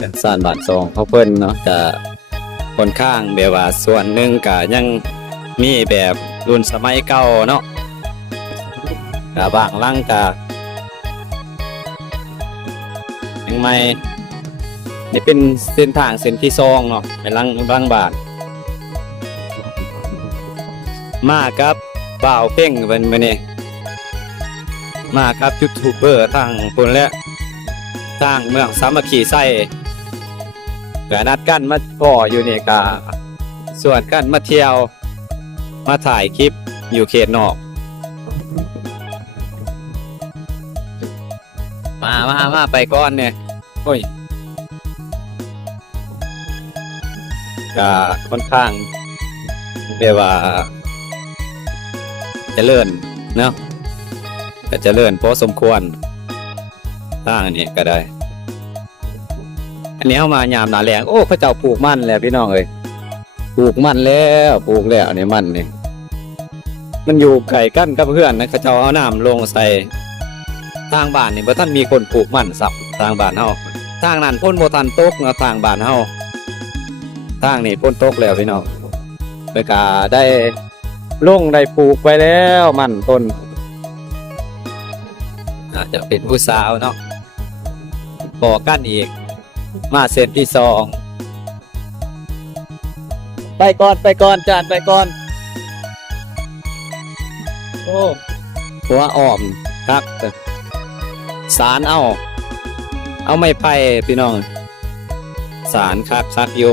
กันสานบาทซองเขาเพิ่นเนาะก็ค่อนข้างแบบว่าส่วนหนึ่งก็ยังมีแบบรุ่นสมัยเก่าเนาะก็บางลังก็ยังไม่นี่เป็นเส้นทางเส้นที่ซองเนาะไปลังลังบาทมาครับบ่าวเพ่งเป็นมาเนี่ยมาครับยูทูบเบอร์ทางคนและทางเมืองสามัคคีไส้ ก็นัดกันมาก่ออยู่นี่กาส่วนกันมาเที่ยว มาถ่ายคลิปอยู่เขตนอก มามามาไปก่อนเนี่ยโอ้ยก็ค่อนข้างเรียกว่าเจริญเนาะก็เจริญพอสมควรทางนี้ก็ได้ อันนี้เข้ามายามหนาแรงโอ้พระเจ้าปลูกมันแล้วพี่น้องเอ้ยปลูกมันแล้วปลูกแล้วนี่มันนี่มันอยู่ไก่กั้นกับเพื่อนนะเขาเจ้าเอาน้ำลงใส่ทางบ้านนี่บ่ท่านมีคนปลูกมันสับทางบ้านเฮาทางนั้นพ่นบ่ทันตกเนาะทางบ้านเฮาทางนี้พ่นตกแล้วพี่น้องไปกาได้ลงได้ปลูกไปแล้วมันต้นอาจจะเป็นผู้สาวเนาะบอกกันอีก มาเซนที่สองไปก่อนไปก่อนจานไปก่อน โอ้หัวอ่อมครับสารเอา เอาไม่ไปพี่น้อง สารคักคักอยู่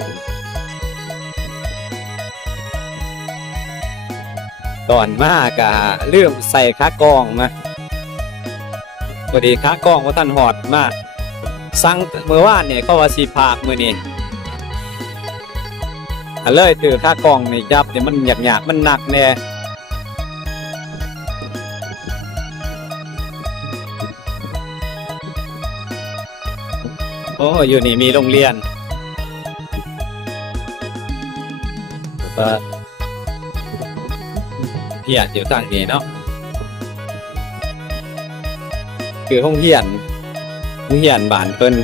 ก่อนมากะเรื่องใส่ค้ากองนะพอดีค้ากองว่าท่านหอดมาก สั่งเมื่อวานเนี่ยก็ว่าสีภาคมือนี้อันเลยถือค้ากองนี่จับเนี่ยมันหยาบหยาบมันหนักแน่โอ้อยู่นี่มีโรงเรียนเปิดเฮียนอยู่ต่างนี้เนาะคือห้องเฮียน เฮียนบานเพิ่น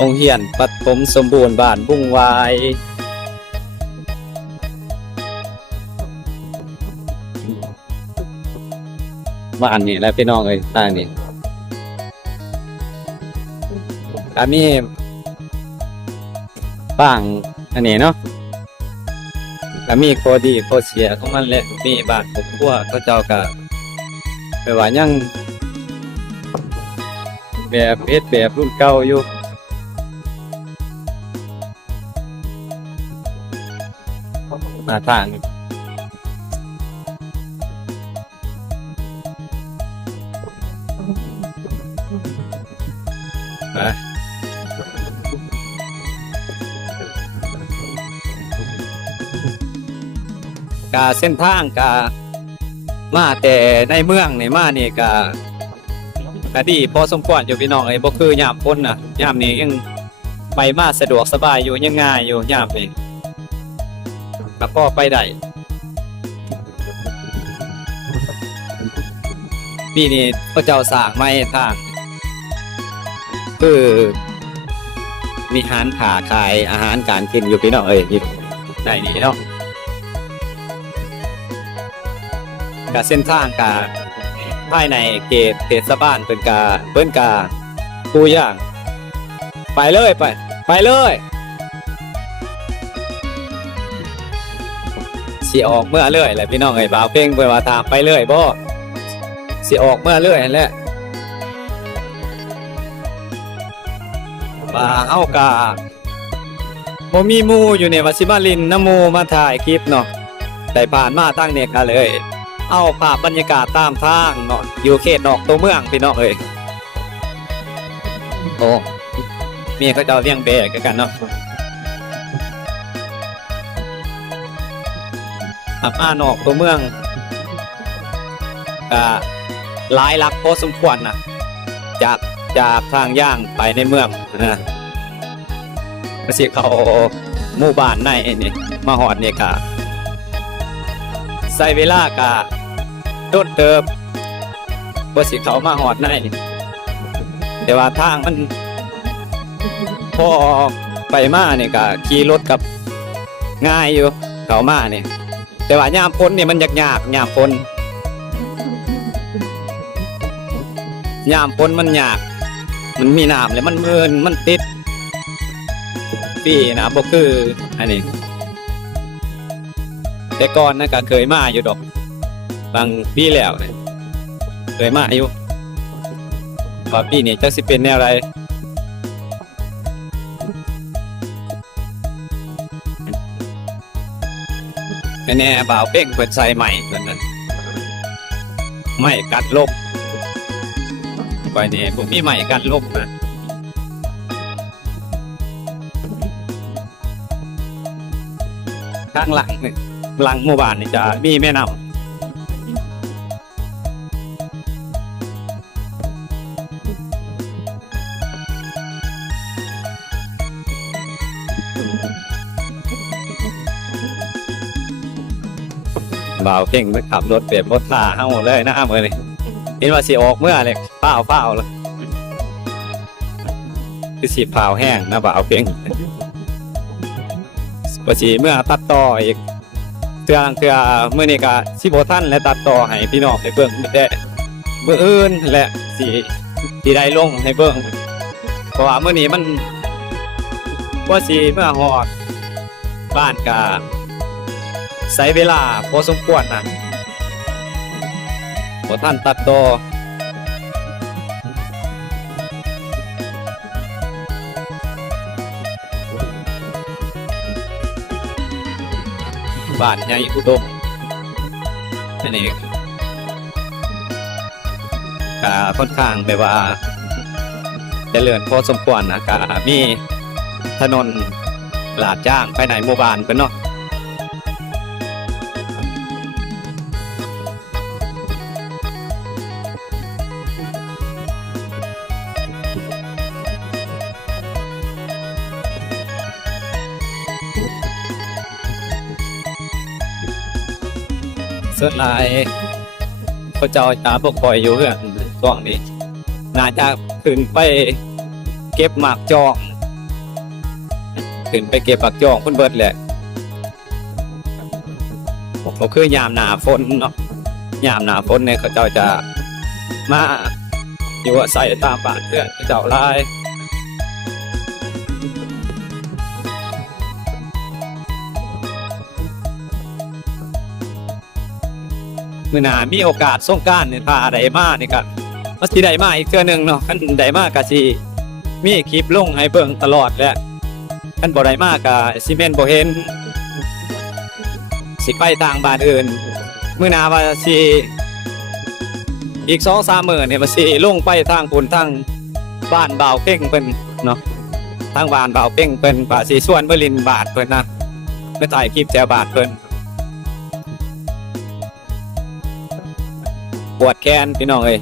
องเฮียนปัดผมสมบูรณ์บานบุ้งวายบ้านนี่แหละพี่น้องเอ้ยต่างนี้ก็มีบ้างอันนี้เนาะก็มีข้อดีข้อเสียของมันแหละมีบาดผมพัวเขาเจ้าก็ไปว่ายัง แบบเอ็ดแบบรุ่นเก่าอยู่มาทางไปกาเส้นทางกามาแต่ในเมืองในมานี่กา ก็ดีพอสมควรอยู่พี่น้องไอ้บ่คือยามพ้นน่ะยามนี้ยังไปมาสะดวกสบายอยู่ยังง่ายอยู่ยามนี้ก็พอไปได้ปีนี้พระเจ้าสร้างไม่ทางคือมีร้านขาขายอาหารการกินอยู่พี่น้องเอ้ยอยู่ได้นี่เนาะกับเส้นทางกา ภายในเขตเทศบาลเป็นกาเปิ้นกาปูย่าง ไปเลยไป ไปเลยสิออกเมื่อเลยแหละพี่น้องไอ้บ่าวเพ่งเปินว่าถามไปเลยบ่สิออกเมื่อเลยนั่นแหละว่าเฮากาบ่มีหมู่อยู่เนี่ยว่าสิมาลินน้ำหมู่มาถ่ายคลิปเนาะได้ผ่านมาตั้งเนี่ยก็เลย เอาภาพบรรยากาศตามทางเนาะอยู่เขตนอกตัวเมืองพี่น้องเอ้ยโอ้มีเขาเจ้าเลี้ยงแบกกันเนาะอับอานอกตัวเมืองก็หลายลักพอสมควรนะจากจากทางย่างไปในเมืองนะก็สิเขาหมู่บ้านในนี่มาหอดเนี่ยค่ะใส่เวลากะ โดดเติบบ่สิเขามาหอดในแต่ว่าทางมัน พอไปมาเนี่ยก็ขี่รถกับง่ายอยู่ เขามาเนี่ยแต่ว่ายามพ้นเนี่ยมันยากยากยามพ้นยามพ้นมันยาก มันมีน้ำแล้วมันเมินมันติดปีนะบ่คืออันนี้ แต่ก่อนนะก็เคยมาอยู่ดอก บางปีแล้วเนี่ยเคยมาอยู่ว่าปีนี้จะสิเป็นแนวไรแน่ๆบ่าวเป้งเปิดใส่ใหม่เพิ่นนั้นไม่กัดลบไปนี่ผมมีใหม่กัดลบนะข้างหลังนี่หลังหมู่บ้านนี่จะมีแม่น้ำ บ่าวเป้งไปขับรถเปลี่ยนรถท่าเฮาเลยนะเมือนี่เห็นว่าสิออกเมื่อเลยเปล่าเปล่าเลยคือสิเผาวแห้งนะบ่าวเป้งปสีเมื่อตัดต่ออีกเทื่อเทื่อเมื่อนี้ก็สิบ่ทันและตัดต่อให้พี่น้องได้เบิ่งได้มื้ออื่นและสิสิได้ลงให้เบิ่งเพราะว่ามื้อนี้มันว่าสิเมื่อฮอดบ้านก็ ใช้เวลาพอสมควรนะบ่ทันตัดต่อบ้านใหญ่อุดมอันนี้ก็ค่อนข้างแบบว่าเจริญพอสมควรนะก็มีถนนลาดจ้างไปไหนหมู่บ้านเพิ่นเนาะ ส่วนหลายเขาเจ้าจะพวกคอยอยู่เพื่อนช่วงนี้ น่าจะขึ้นไปเก็บหมากจอง ขึ้นไปเก็บหมากจองเพิ่นเบิดแหละก็คือยามหนาฝนเนาะยามหนาฝนเนี่ยเขาเจ้าจะมาอยู่อาศัยตามบ้านเพื่อนเจ้าลาย มื่อหนามีโอกาสส่งการเนี่ยพาไดมาเนี่ยก็มาสิไดมาอีกเทื่อหนึงเนาะคันไดมากะสิมีคลิปลงให้เบิ่งตลอดแหละคันบ่ไดมากะสิแม่นบ่เห็นสิไปต่างบ้านอื่นมื้อหน้าว่าสิอีก2-3มื้อเนี่ยว่าสิลงไปทางพุ่นทางบ้านบ่าวเพ่งเพิ่นเนาะทางบ้านบ่าวเพ่งเพิ่นว่าสิชวนเบลินบาทเพิ่นนะไปถ่ายคลิปแจวบาทเพิ่น ปวดแขนพี่น้องเอ้ย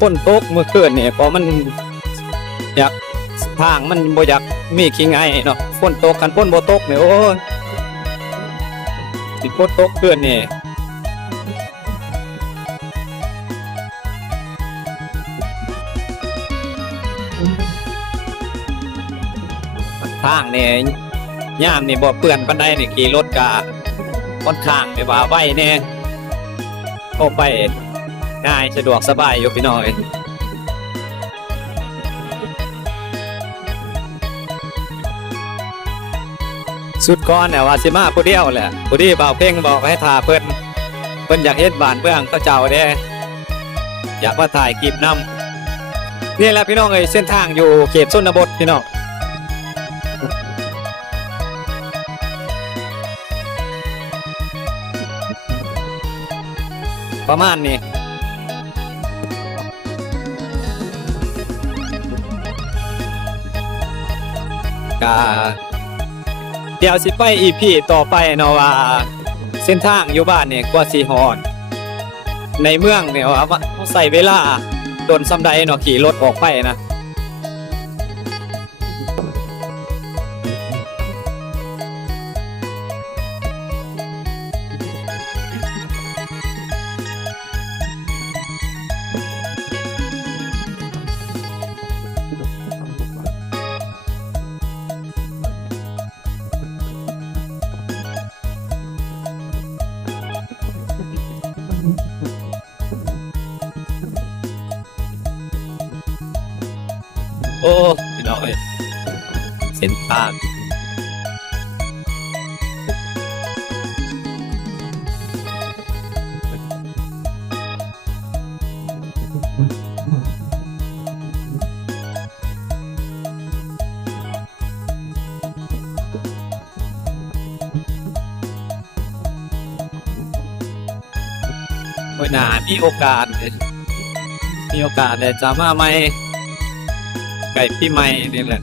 ฝนตกเมื่อคืนนี่เพราะมันอยากทางมันบ่อยากมีขี้ไงเนาะฝนตกคันฝนบ่ตกเนี่ยโอ้ยสิฝนตกเคืนนี่ นี่ยามนี่บ่เปื้อนปานใดนี่ขี่รถก็ค่อนข้างแบบว่าไวแน่เข้าไปง่ายสะดวกสบายอยู่พี่น้องเอ้ยสุดก่อนเนี่ยว่าสิมาผู้เดียวแหละผู้ที่บ่าวเพ่งบอกให้ถ่าเพิ่นเพิ่นอยากเฮ็ดบานเบื้องเขาเจ้าเด้อยากมาถ่ายคลิปนํนี่แหละพี่น้องเอ้ยเส้นทางอยู่เขตชนบทพี่น้อง ประมาณนี้กาเดี๋ยวสิไปอีพีต่อไปเนาะว่า เส้นทางอยู่บ้านเนี่ยกว่าสีหอด ในเมืองเนี่ยว่าใส่เวลาโดนซ้ำใดเนาะขี่รถออกไปนะ เส้นทางโอ้ยหนามีโอกาสเลยมีโอกาสเลยจะมาไหมไก่พี่ไม่นี่แหละ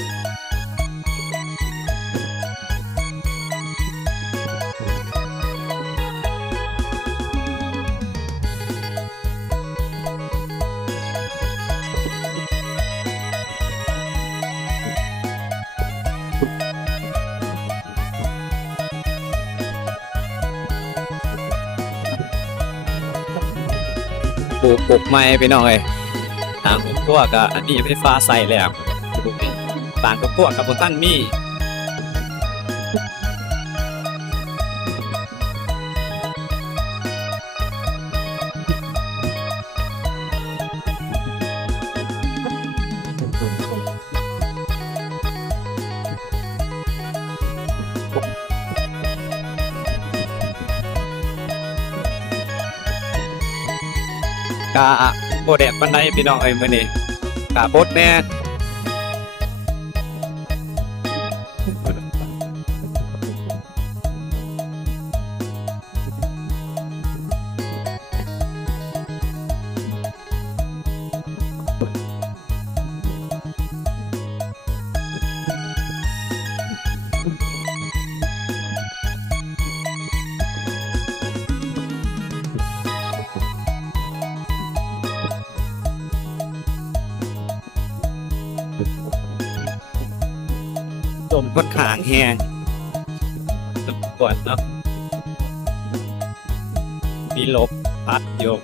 ายดีกินข้าวไงเวียทามาขายเครื่องปลูกปลูกไม้ไปหน่อยทางพวกก็อันนี้ไฟฟ้าใส่แล้วต่างกับพวกกับบนตั้นมี กะโมเดลปันไดพี่น้องเอ้ยมื้อนี้กะบดแน่ มค่อนข้างแห้งสมควรเนาะมีลบพัดโยก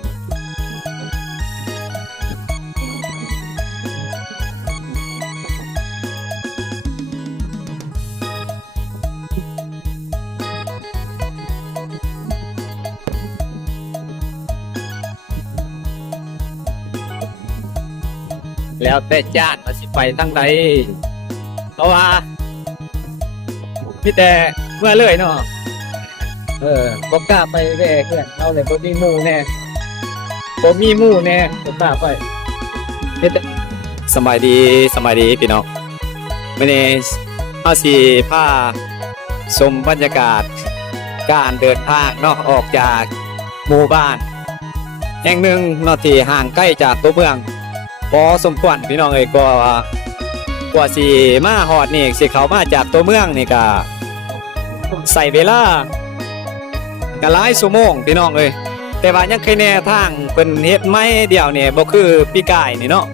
แล้วแต่ญาติมาสิไปทั้งใดเพราะว่า พี่แต่เมื่อเลยเนาะเออบ่กล้าไปแว่เพื่อนเอาเลยบ่มีหมู่แน่บ่มีหมู่แน่บ่กล้าไปพี่แต่สบายดีสบายดีพี่น้องมื้อนี้เฮาสิพาชมบรรยากาศ การเดินทางเนาะออกจากหมู่บ้าน แห่งหนึ่งเนาะที่ห่างใกล้จากตัวเมืองพอสมควรพี่น้องเอ้ยก็กว่าสิมาฮอดนี่สิเขามาจากตัวเมืองนี่ก็ ใส่เวลาก็หลายชั่วโมงพี่น้องเอ้ยแต่ว่ายังเคยแน่ทางเพิ่นเฮ็ดไม้เดียวเนี่ยบ่คือปีกายนี่เนาะ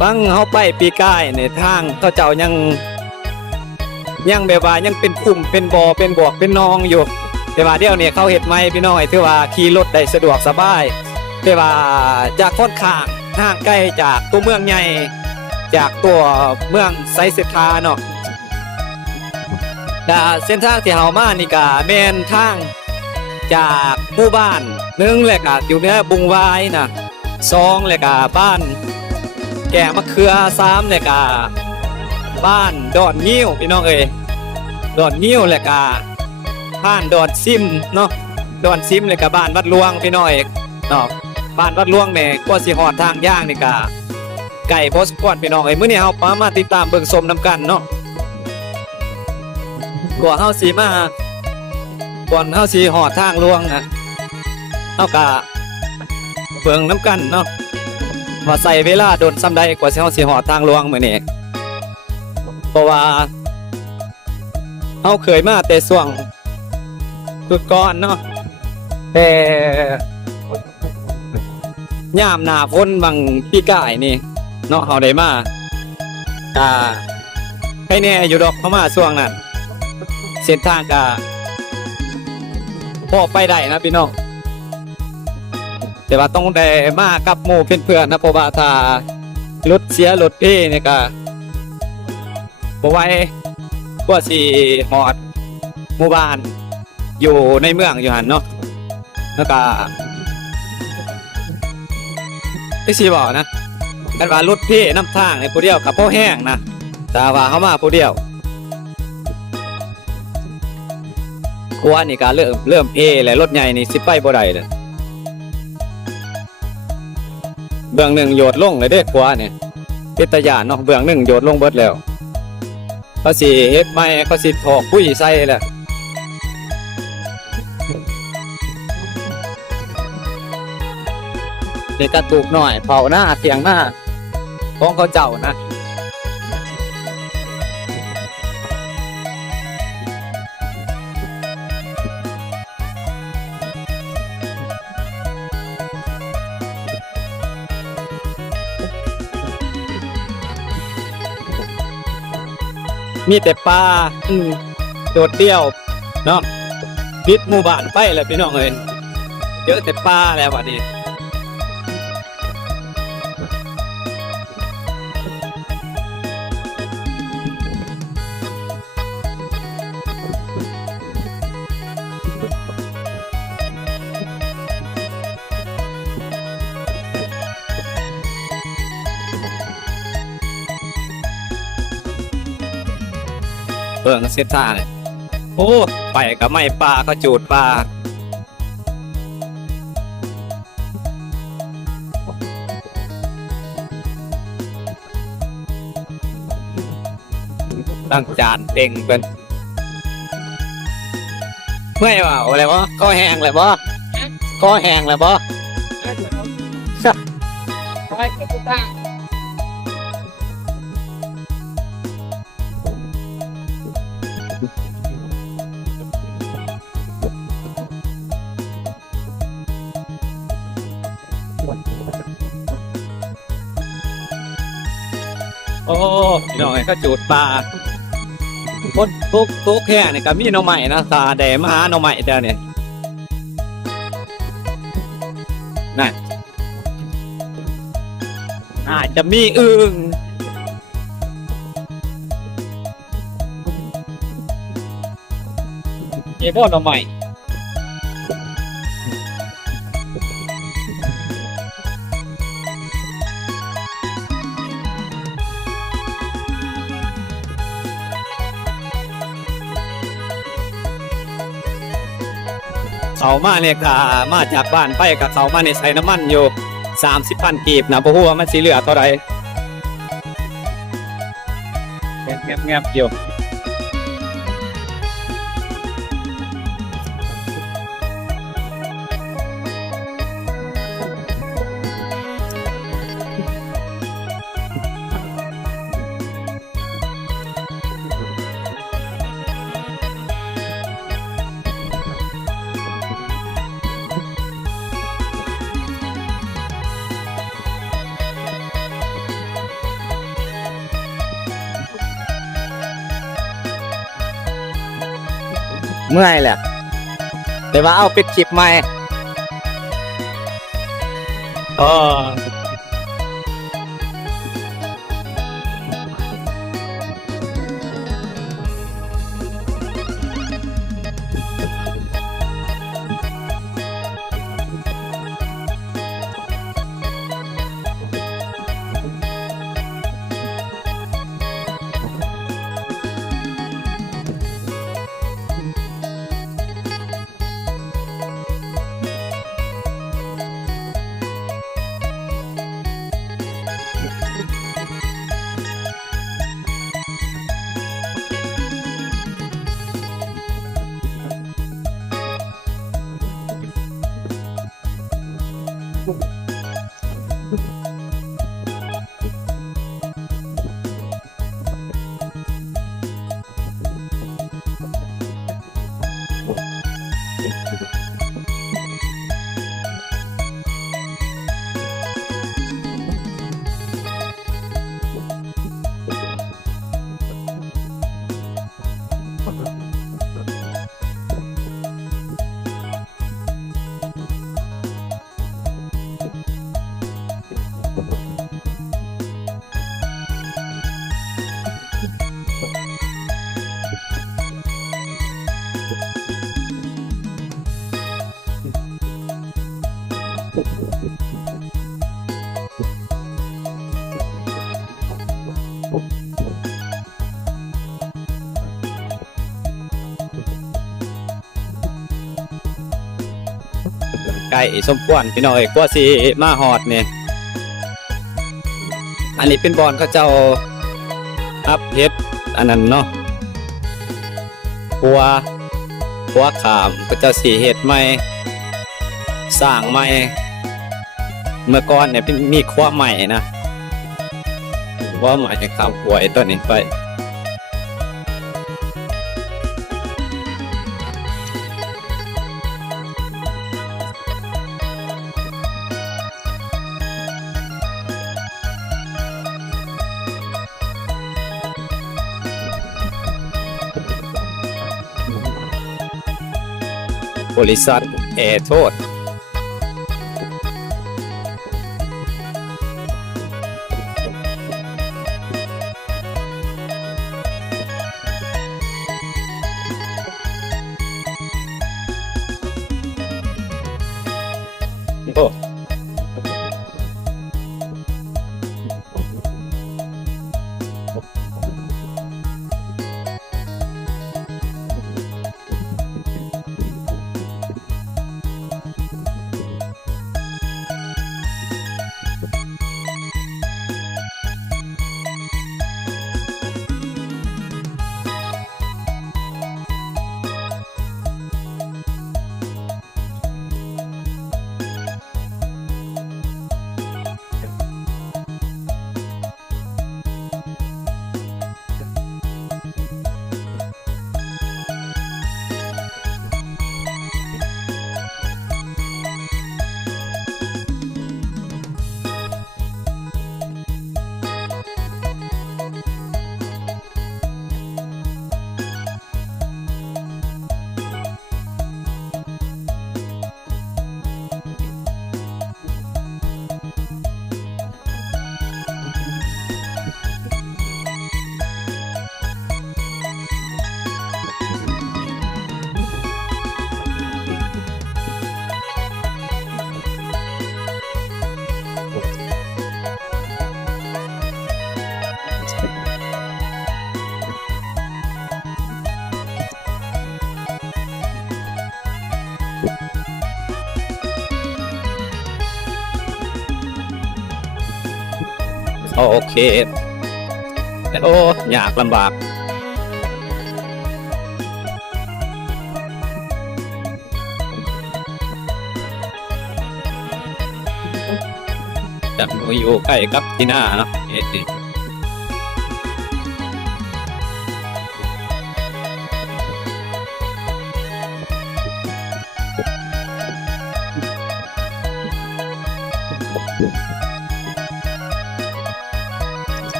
ฟังเฮาไปปีกายนี่ทางเขาเจ้ายัง ยังแบบว่ายังเป็นคุ้มเป็นบ่อเป็นบวกเป็นนองอยู่ แต่ว่าเดี๋ยวเนี้เขาเฮ็ดไม้พี่น้องเอ้ยถือว่าขี่รถได้สะดวกสบาย แต่ว่าจากค่อนข้างห่างไกลจากตัวเมืองใหญ่จากตัวเมืองไซเซทาเนาะ แต่เส้นทางที่เฮามานี่ก็แม่นทางจากหมู่บ้านหนึ่งแหละก็อยู่เนือบุงวายนะสองแหละก็บ้าน แก่มะเขือสามแหละก็บ้านดอนงิ้วพี่น้องเอ้ยดอนงิ้วแหละก็บ้านดอนซิมเนาะดอนซิมแหละก็บ้านวัดหลวงพี่น้อยเนาะบ้านวัดหลวงเนี่ยกว่าสิฮอดทางย่างนี่ก็ไก่โพสปอร์ตพี่น้องเอ้ยมื้อนี้เฮาปามาติดตามเบิ่งชมนำกันเนาะ กว่าเฮาสิมาก่อนเฮาสิหอดทางหลวงอะเฮาก็เบิ่งน้ำกันเนาะว่าใส่เวลาโดนซ้ำใดกว่าเฮาสิหอดทางหลวงมื้อนี้เพราะว่าเฮาเคยมาแต่ช่วงคือก่อนเนาะแต่ยามหน้าฝนบางปีกายนี่เนาะเฮาได้มาอ่าให้แน่อยู่ดอกเข้ามาช่วงนั้น เส้นทางก็พอไปได้นะพี่น้องแต่ว่าต้องได้มากับหมู่เพื่อนๆนะเพราะว่าถ้ารถเสียรถพี่นี่ยก็บ่ไหวกว่าสิฮอดหมู่บ้านอยู่ในเมืองอยู่หันเนาะแล้วก็ที่สิบอกนะกันว่ารถพี่น้ำทางในผู้เดียวกับพ่อแห้งนะแต่ว่าเขามาผู้เดียว กลัวนี่ก็เริ่มเริ่มเพและรถใหญ่นี่สิไปบ่ได้เลยเบื้องหนึ่งโยดลงเลยเด้ขวาเนี่ยพิตยานเนาะเบื้องหนึ่งโยดลงเบิดแล้วเขาสิเฮ็ดไม่เขาสิถอกผู้ยใส่แหละเด็กกระตุกหน่อยเผาหน้าเถียงหน้าของเขาเจ้านะ มีแต่ปลาอืมโดดเดี่ยวเนาะปิดหมู่บ้านไปแล้วพี่น้องเอ้ยเยอะแต่ปลาแล้ววันนี้ เบิ่งเส้นทางเลยโอ้ไปกับไม่ปลาก็จูดปลาตั้งจานเต็งเป็นเมื่อยว่าอะไรวะก็แห้งเลยบ่ก็แห้งเลยบ่ไปเก็บตัง ก็จูดปลาคนทุกทุกแค่นี่ก็มีหน่อใหม่นะตาแดมาหาหน่อใหม่แต่เนี่ยนั่นอาจจะมีอึ่งเอ้พ่อหน่อใหม่ เขามาเนี่ยก็มาจากบ้านไปกับเขามาในใส่น้ำมันอยู่สามสิบพันกีบนะพ่อหัวมันสีเหลือเท่าไรเงบเงบแงบอยู่ มื่อยแหละแต่ว่าเอาปิดคลิปใหม่อ๋อ ไก่สมควรพี่น้องเอ้ยกว่าสิมาฮอดนี่อันนี้เป็นบอนเขาเจ้าอัพเฮ็ดอันนั้นเนาะหัวหัวขามเขาจ้าสีเฮ็ดใหม่สร้างใหม่เมื่อก่อนเนี่ยเป็นมีครัวใหม่นะครัวใหม่ข้ามหัวไอ้ตัวนี้ไป บริษัทแอร์โทษโอ้ โอเคแต่โอ้ยากลำบากจะมาอยู่ใกล้กับที่หน้าเนาะ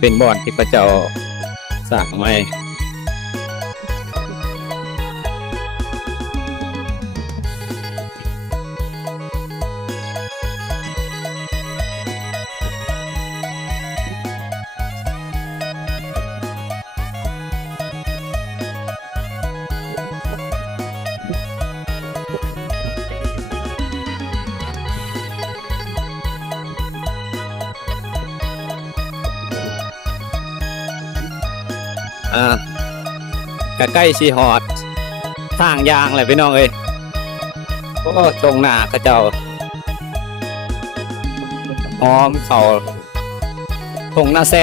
เป็นบ่อนที่พระเจ้าสร้างไว้ ล้ชีหอดทางยางเลยพี่น้องเอ้ยโอ้ตรงหน้าขาเจ้าหอมเขาตรงหน้าแซ